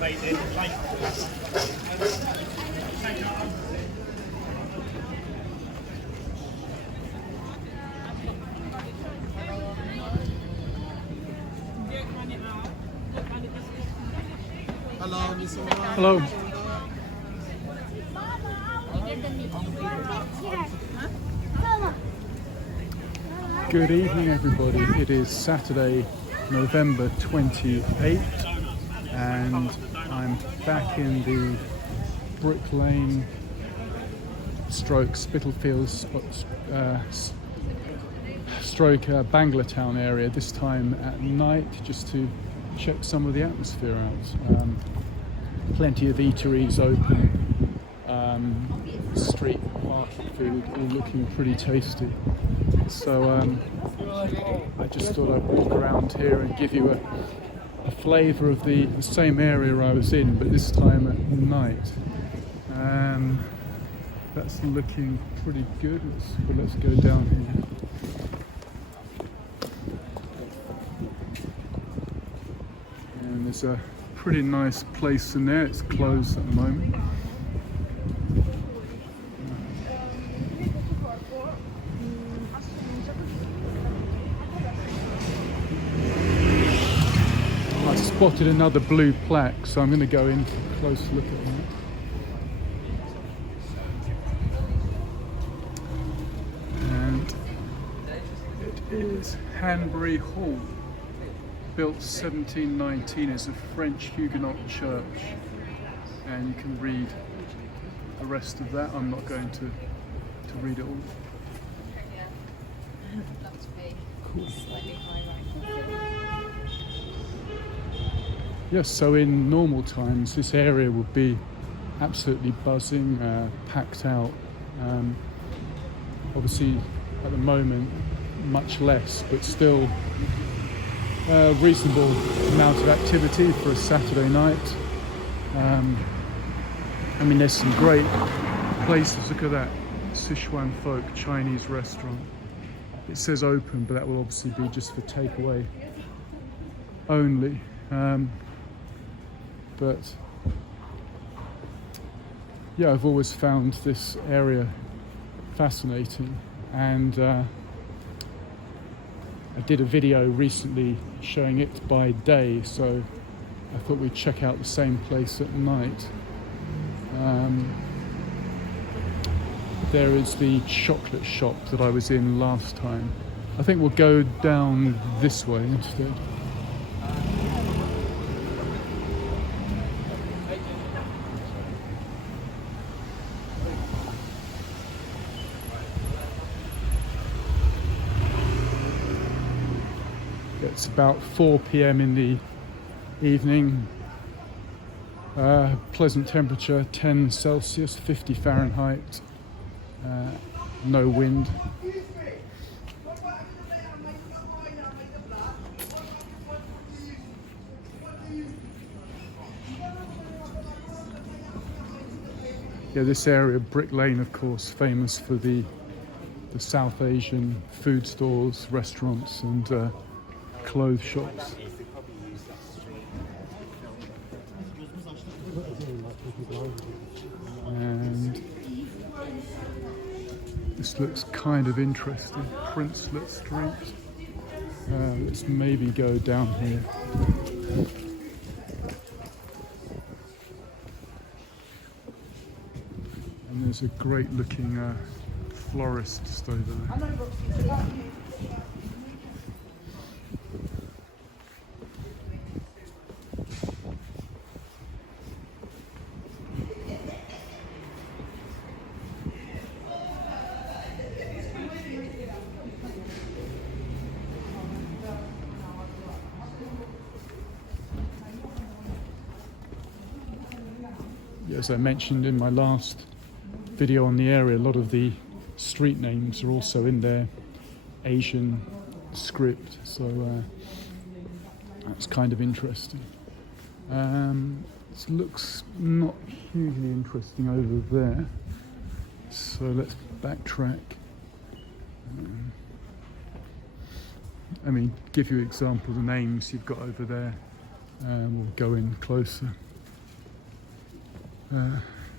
Hello. Good evening, everybody. It is Saturday, November 28th, and I'm back in the Brick Lane stroke Spitalfields stroke Banglatown area, this time at night, just to check some of the atmosphere out. Plenty of eateries open, street market food, all looking pretty tasty. So I just thought I'd walk around here and give you a flavour of the same area I was in, but this time at night. That's looking pretty good. Let's go down here. And there's a pretty nice place in there. It's closed at the moment. I spotted another blue plaque, so I'm going to go in for a close look at that. And it is Hanbury Hall. Built 1719, is a French Huguenot church, and you can read the rest of that. I'm not going to read it all. Cool. Yes, so in normal times this area would be absolutely buzzing, packed out. Obviously at the moment much less, but still a reasonable amount of activity for a Saturday night. I mean, there's some great places. Look at that, Sichuan Folk Chinese restaurant. It says open, but that will obviously be just for takeaway only. But yeah, I've always found this area fascinating, and I did a video recently showing it by day, so I thought we'd check out the same place at night. There is the chocolate shop that I was in last time. I think we'll go down this way instead. It's about 4 p.m. in the evening. Pleasant temperature, 10 Celsius, 50 Fahrenheit. No wind. Yeah, this area, Brick Lane, of course, famous for the South Asian food stores, restaurants, and clothes shops. And this looks kind of interesting. Princelet Street. Let's maybe go down here. And there's a great looking florist over there. As I mentioned in my last video on the area, a lot of the street names are also in their Asian script, so that's kind of interesting. This looks not hugely interesting over there, so let's backtrack. I mean, give you examples of names you've got over there, and we'll go in closer.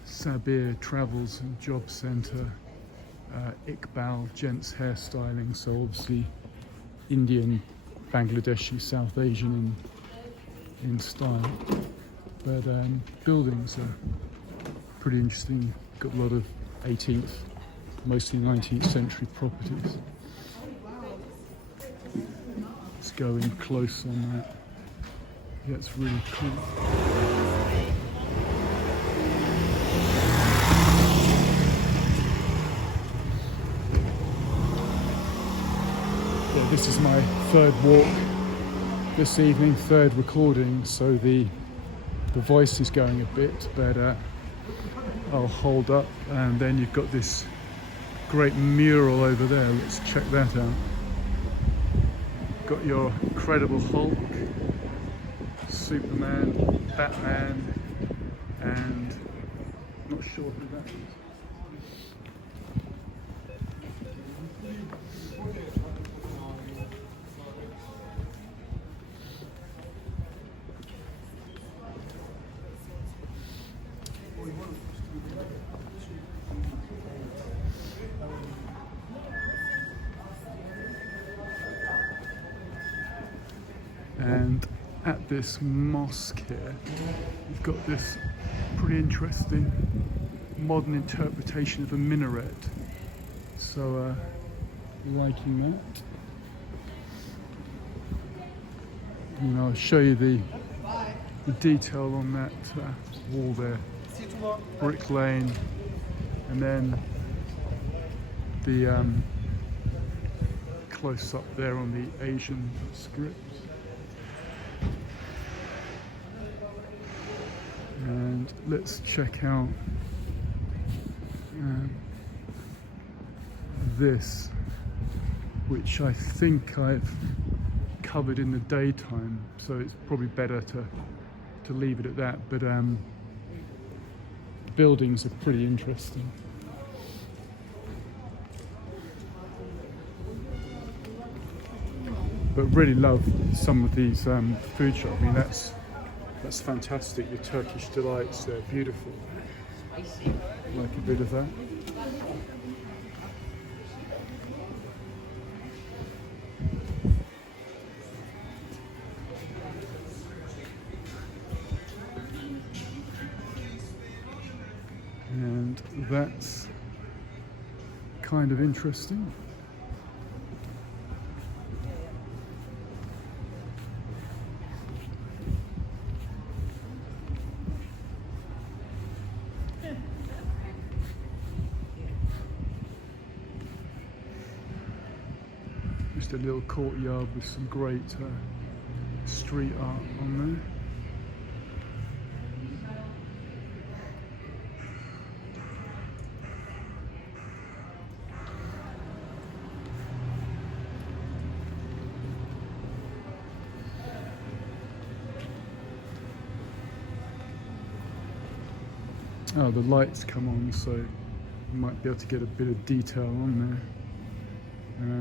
Sabir Travels and Job Centre, Iqbal Gents Hairstyling, so obviously Indian, Bangladeshi, South Asian in style. But buildings are pretty interesting, got a lot of 18th, mostly 19th century properties. Let's go in close on that. Yeah, it's really cool. Yeah, this is my third walk this evening, third recording, so the voice is going a bit, but I'll hold up. And then you've got this great mural over there. Let's check that out. Got your Incredible Hulk, Superman, Batman, and not sure who that is. And at this mosque here, you've got this pretty interesting modern interpretation of a minaret. So, liking that. And I'll show you the detail on that wall there. Brick lane, and then the close up there on the Asian script. And let's check out this, which I think I've covered in the daytime, so it's probably better to leave it at that. But buildings are pretty interesting. But really love some of these food shops. I mean, that's fantastic. Your Turkish delights, they're beautiful. Like a bit of that. And that's kind of interesting. Just a little courtyard with some great street art on there. Oh, the lights come on, so you might be able to get a bit of detail on there.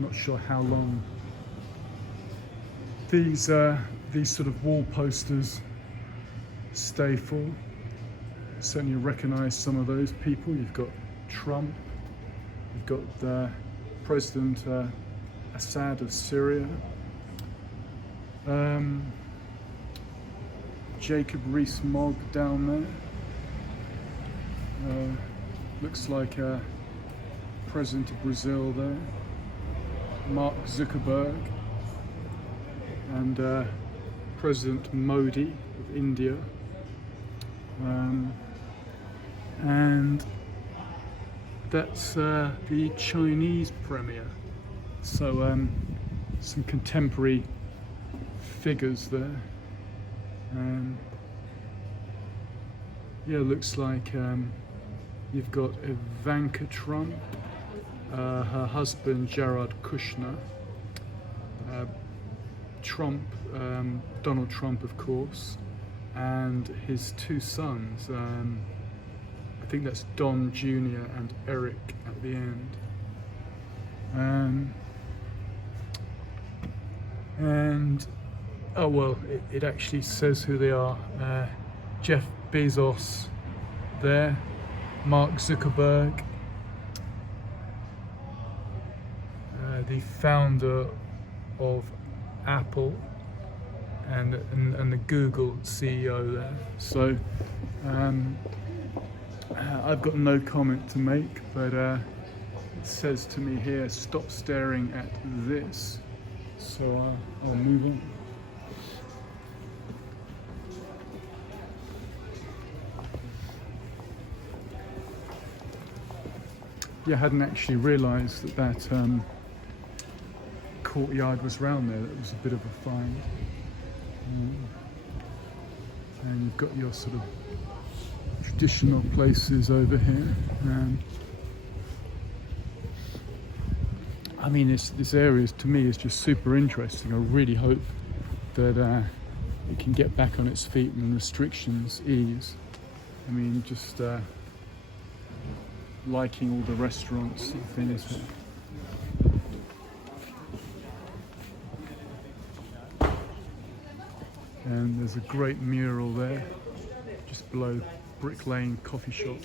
Not sure how long these sort of wall posters stay for. Certainly recognise some of those people. You've got Trump, you've got the President Assad of Syria, Jacob Rees-Mogg down there. Looks like President of Brazil there. Mark Zuckerberg and President Modi of India, and that's the Chinese premier. So some contemporary figures there. Yeah, looks like you've got Ivanka Trump, her husband Jared Kushner, Trump, Donald Trump of course, and his two sons. I think that's Don Jr. and Eric at the end. And Oh well, it actually says who they are. Jeff Bezos there, Mark Zuckerberg, the founder of Apple, and the Google CEO there. So I've got no comment to make, but it says to me here, stop staring at this. So I'll move on. Yeah, I hadn't actually realised that courtyard was round there. That was a bit of a find. And you've got your sort of traditional places over here. I mean, this area to me is just super interesting. I really hope that it can get back on its feet when restrictions ease. I mean, just liking all the restaurants and things. And there's a great mural there, just below Brick Lane coffee shop.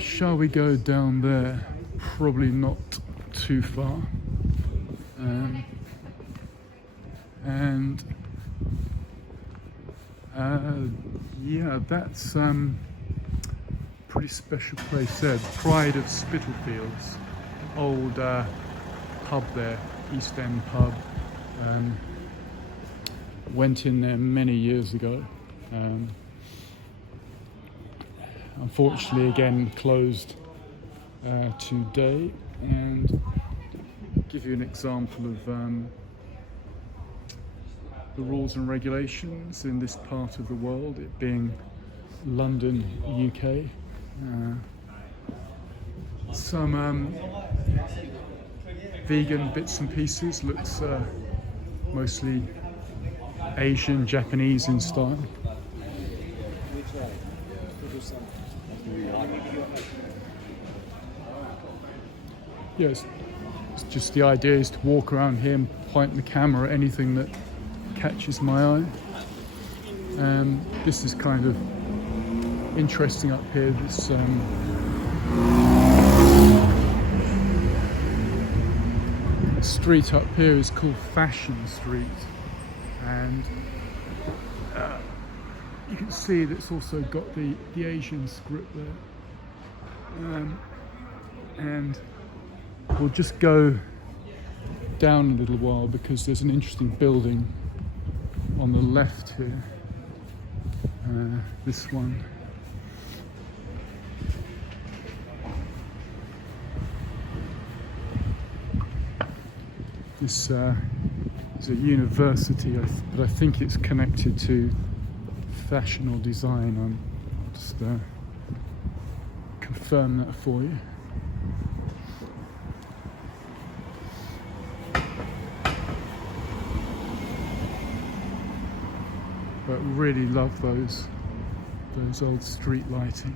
Shall we go down there? Probably not too far. Yeah, that's pretty special place there. Pride of Spitalfields, old pub there, East End pub. Went in there many years ago. Unfortunately, again closed today. And give you an example of the rules and regulations in this part of the world, it being London, UK. Some vegan bits and pieces, looks mostly Asian, Japanese in style. Yes, it's just the idea is to walk around here and point the camera at anything that catches my eye. This is kind of interesting up here. This street up here is called Fashion Street, and you can see that it's also got the Asian script there. And we'll just go down a little while because there's an interesting building on the left here. This one. This is a university, but I think it's connected to fashion or design. I'll just confirm that for you. But really love those old street lighting.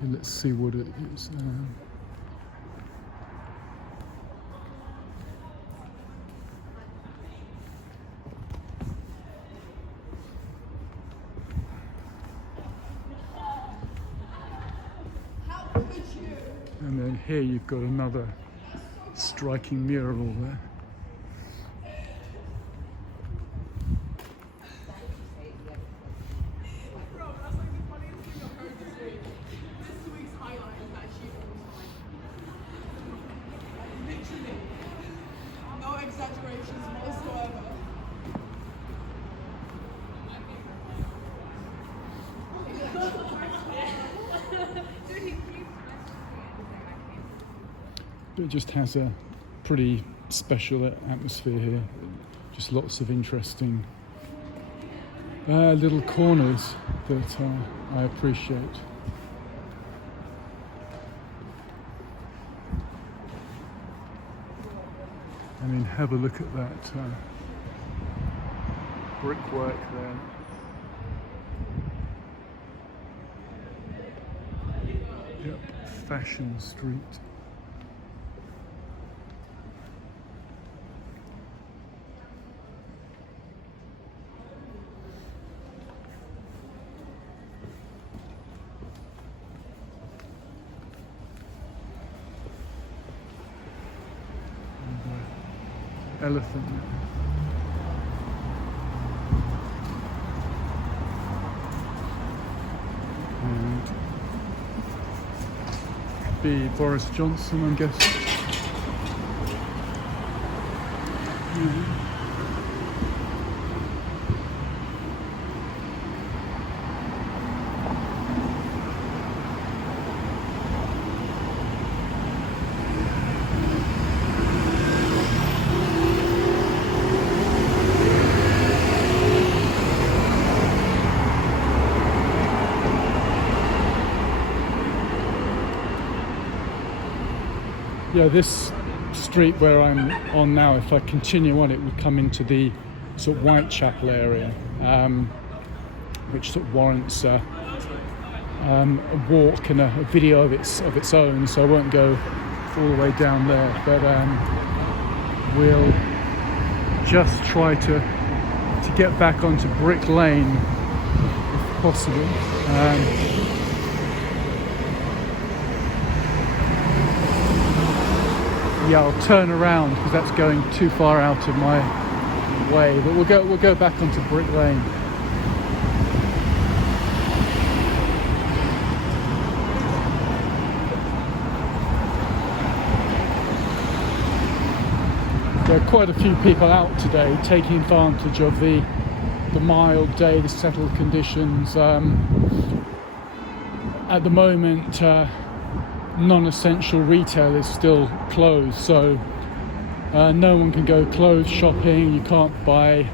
And let's see what it is. And then here you've got another striking mural there. It just has a pretty special atmosphere here. Just lots of interesting little corners that I appreciate. I mean, have a look at that brickwork there. Yep, Fashion Street. elephant. And be Boris Johnson, I'm guessing. Yeah, this street where I'm on now, if I continue on, it would come into the sort of Whitechapel area, which sort of warrants a walk and a video of its own. So I won't go all the way down there, but we'll just try to get back onto Brick Lane if possible. Yeah, I'll turn around because that's going too far out of my way. But we'll go back onto Brick Lane. There are quite a few people out today taking advantage of the mild day, the settled conditions. At the moment, non-essential retail is still closed, so no one can go clothes shopping, you can't buy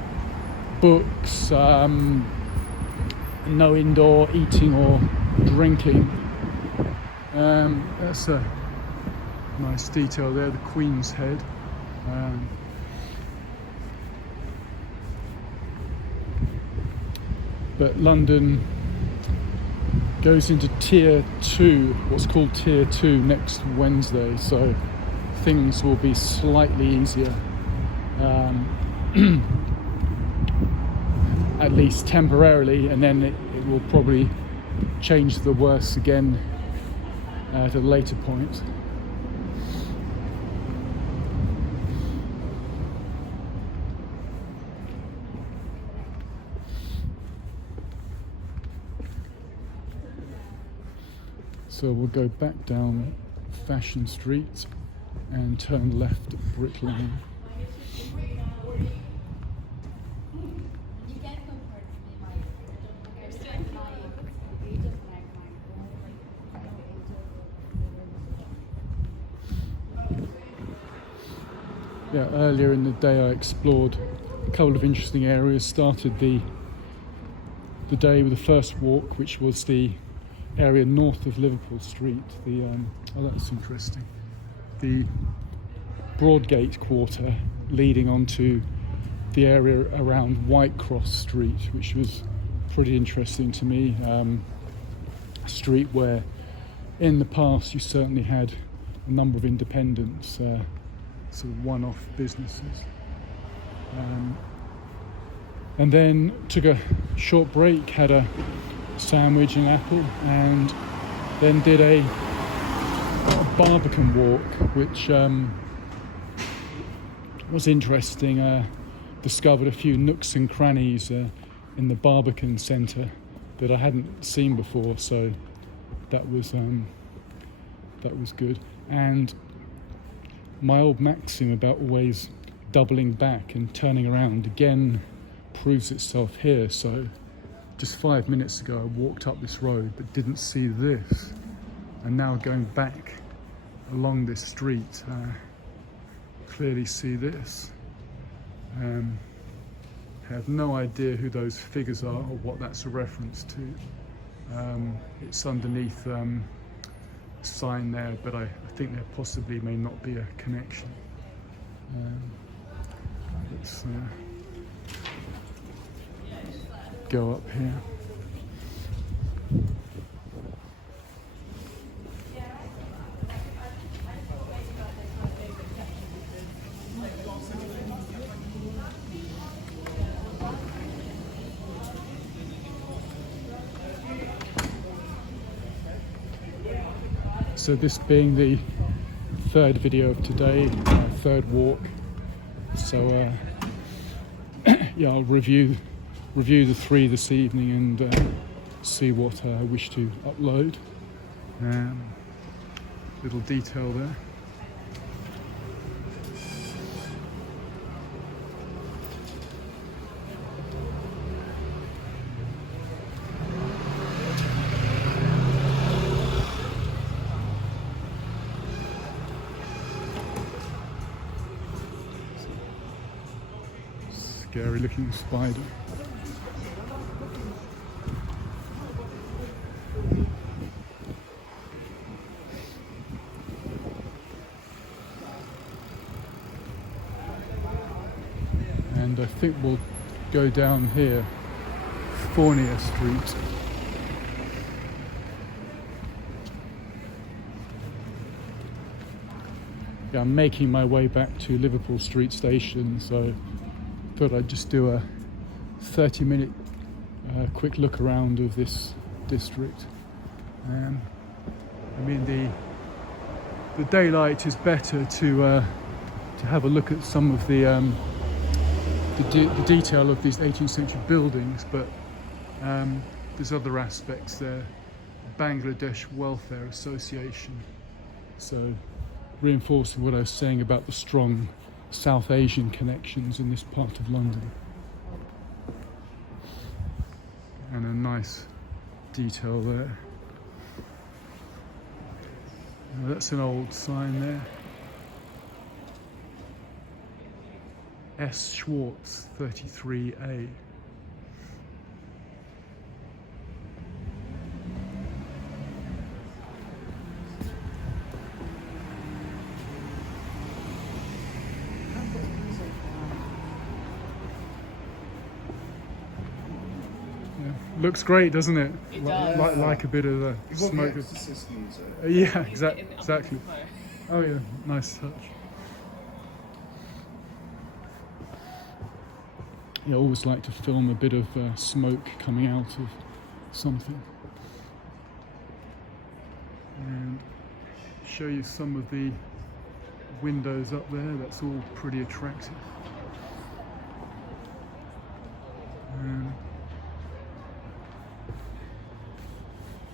books, no indoor eating or drinking. That's a nice detail there, the Queen's Head. But London goes into tier 2, what's called tier 2, next Wednesday, so things will be slightly easier, at least temporarily, and then it will probably change the worse again at a later point. So we'll go back down Fashion Street and turn left at Brick Lane. Yeah, earlier in the day I explored a couple of interesting areas. Started the day with the first walk, which was the area north of Liverpool Street. Oh, that's interesting. The Broadgate quarter leading onto the area around Whitecross Street, which was pretty interesting to me. A street where in the past you certainly had a number of independents, sort of one-off businesses. And then took a short break, had a sandwich and apple, and then did a Barbican walk, which was interesting. Discovered a few nooks and crannies in the Barbican Centre that I hadn't seen before, so that was good. And my old maxim about always doubling back and turning around again proves itself here. So just 5 minutes ago I walked up this road but didn't see this, and now going back along this street clearly see this. Have no idea who those figures are or what that's a reference to. It's underneath a sign there, but I think there possibly may not be a connection. Let's go up here. So this being the third video of today, third walk, So yeah, I'll review the 3 this evening and see what I wish to upload. Little detail there. Scary looking spider. And I think we'll go down here, Fournier Street. Yeah, I'm making my way back to Liverpool Street Station, so thought I'd just do a 30-minute quick look around of this district. I mean, the daylight is better to have a look at some of the detail of these 18th century buildings, but there's other aspects there. Bangladesh Welfare Association, so reinforcing what I was saying about the strong South Asian connections in this part of London. And a nice detail there. Now that's an old sign there. S. Schwartz, 33A. Looks great, doesn't it? It does. Like a bit of smoke. Yeah, exactly. Oh yeah, nice touch. Yeah, I always like to film a bit of smoke coming out of something. And show you some of the windows up there. That's all pretty attractive.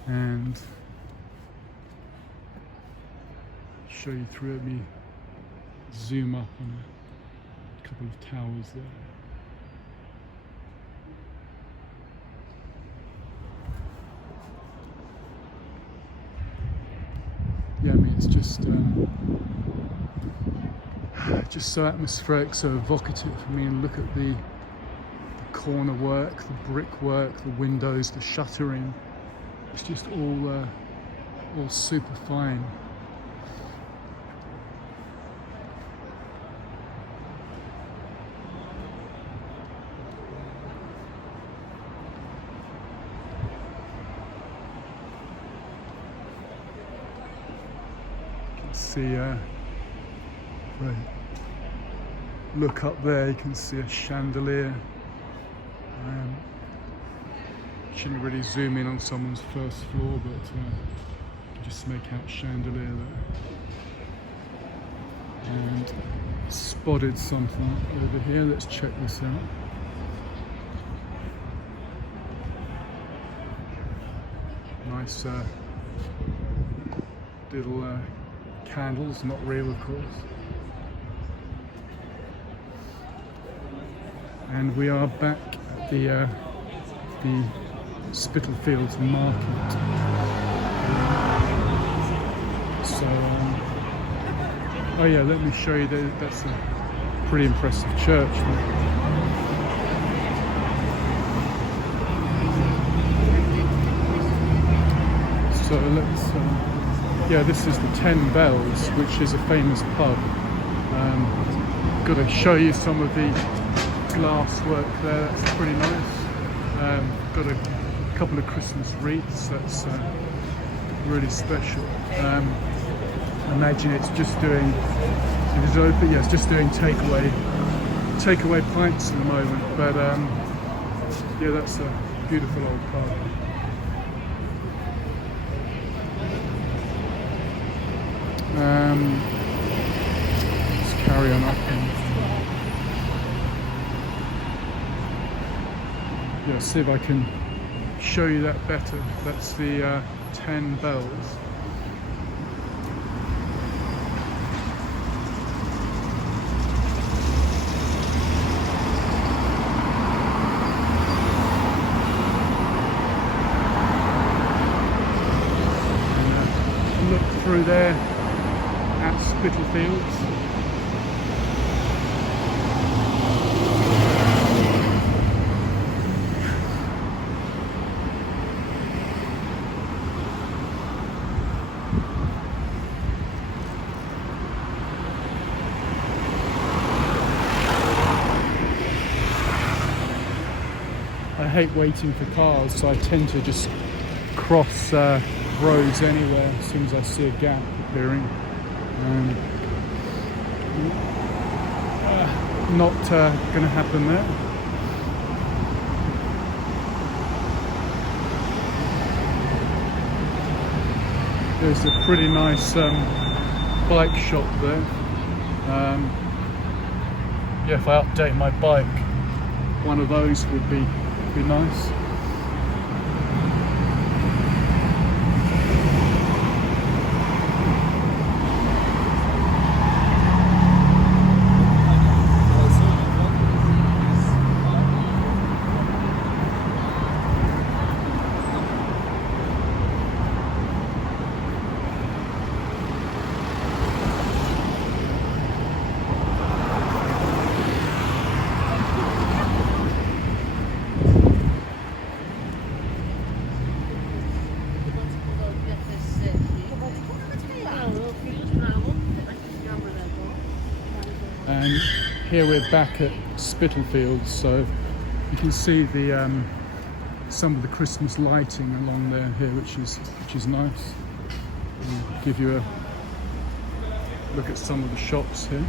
And show you through it. Me zoom up on a couple of towers there. Yeah, I mean, it's just so atmospheric, so evocative. I mean, look at the corner work, the brickwork, the windows, the shuttering. It's just all super fine. You can see, right, look up there, you can see a chandelier. Shouldn't really zoom in on someone's first floor, but you can just make out chandelier there. And spotted something over here. Let's check this out. Nice little candles, not real of course. And we are back at the Spitalfields market. So, oh yeah, let me show you that's a pretty impressive church. So let's, yeah, this is the 10 Bells, which is a famous pub. Got to show you some of the glass work there, that's pretty nice. Got a couple of Christmas wreaths, that's really special. Imagine it's just doing, it is open, yeah, it's just doing takeaway pints at the moment, but yeah, that's a beautiful old pub. Let's carry on up. Yeah, see if I can show you that better. That's the 10 bells. And, look through there at Spitalfields. I hate waiting for cars, so I tend to just cross roads anywhere as soon as I see a gap appearing. Not going to happen there. There's a pretty nice bike shop there. Yeah, if I update my bike, one of those would be nice. And here we're back at Spitalfields, so you can see the some of the Christmas lighting along there here, which is nice. I'll give you a look at some of the shops here.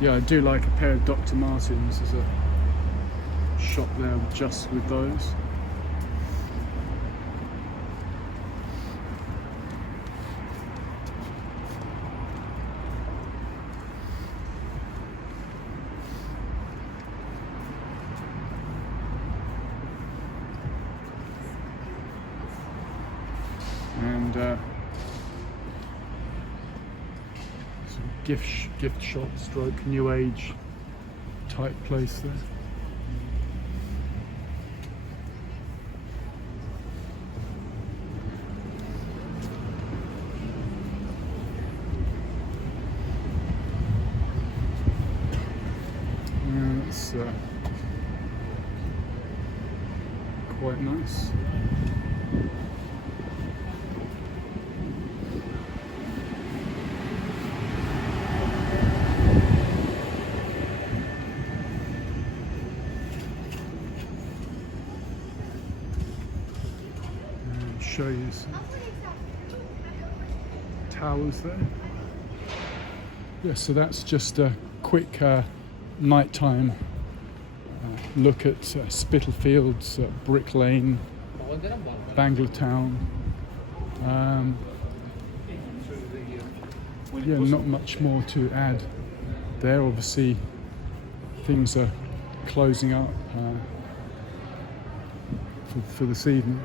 Yeah, I do like a pair of Dr. Martens. There's a shop there just with those. And some gift shop stroke new age type place there. It's quite nice. And show you some towers there. Yeah, so that's just a quick nighttime look at Spitalfields, Brick Lane, Bangletown. Yeah, not much more to add there. Obviously, things are closing up for this evening.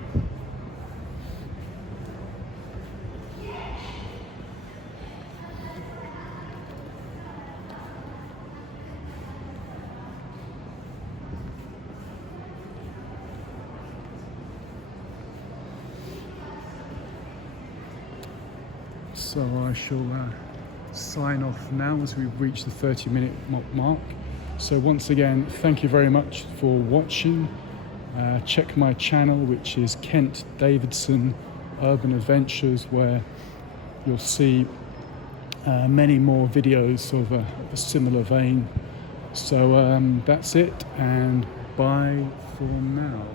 So I shall sign off now as we've reached the 30-minute mark. So once again, thank you very much for watching. Check my channel, which is Kent Davidson Urban Adventures, where you'll see many more videos of a similar vein. So that's it, and bye for now.